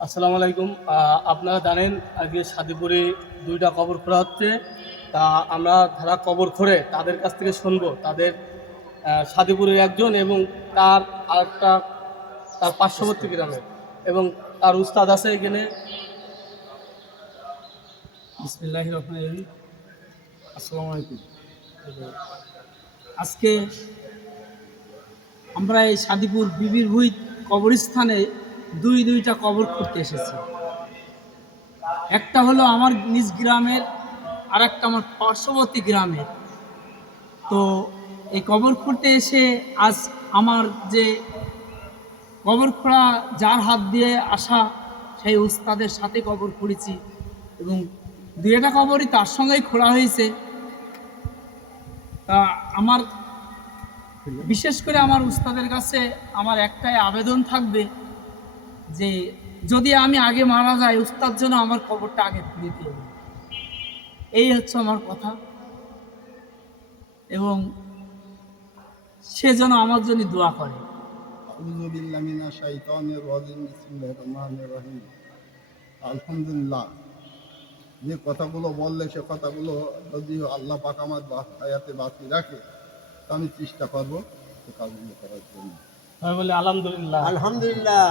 আসসালামু আলাইকুম। আপনারা জানেন আজকে সাদিপুরে ২টা কবর খোঁড়া হচ্ছে। তা আমরা যারা কবর খোঁড়ে তাদের কাছ থেকে শুনবো তাদের সাদিপুরের একজন এবং তার আরেকটা তার পার্শ্ববর্তী গ্রামের এবং তার উস্তাদ আছে এখানে। বিসমিল্লাহির রহমানির রহিম। আসসালামু আলাইকুম। আজকে আমরা এই সাদিপুর বিবির ভুঁই কবরস্থানে দুইটা কবর খুঁড়তে এসেছি। একটা হলো আমার নিজ গ্রামের, আর একটা আমার পার্শ্ববর্তী গ্রামের। তো এই কবর খুঁড়তে এসে আজ আমার যে কবর খোঁড়া যার হাত দিয়ে আসা সেই উস্তাদের সাথে কবর খুঁড়েছি এবং দুইটা কবরই তার সঙ্গেই খোঁড়া হয়েছে। তা আমার বিশেষ করে আমার উস্তাদের কাছে আমার একটাই আবেদন থাকবে যে যদি আমি আগে মারা যাই, উস্তাদ যেন আমার কবরটা আগে খুঁড়ে দিয়ে দেয়। এই হচ্ছে আমার কথা, এবং সে যেন আমার জন্য দোয়া করে। আলহামদুলিল্লাহ, যে কথাগুলো বললে সে কথাগুলো যদি আল্লাহ পাক আমার হায়াতে বাঁচিয়ে রাখে তা আমি চেষ্টা করবো সে কাজগুলো করার জন্য। আমি বলি আলহামদুলিল্লাহ। আলহামদুলিল্লাহ।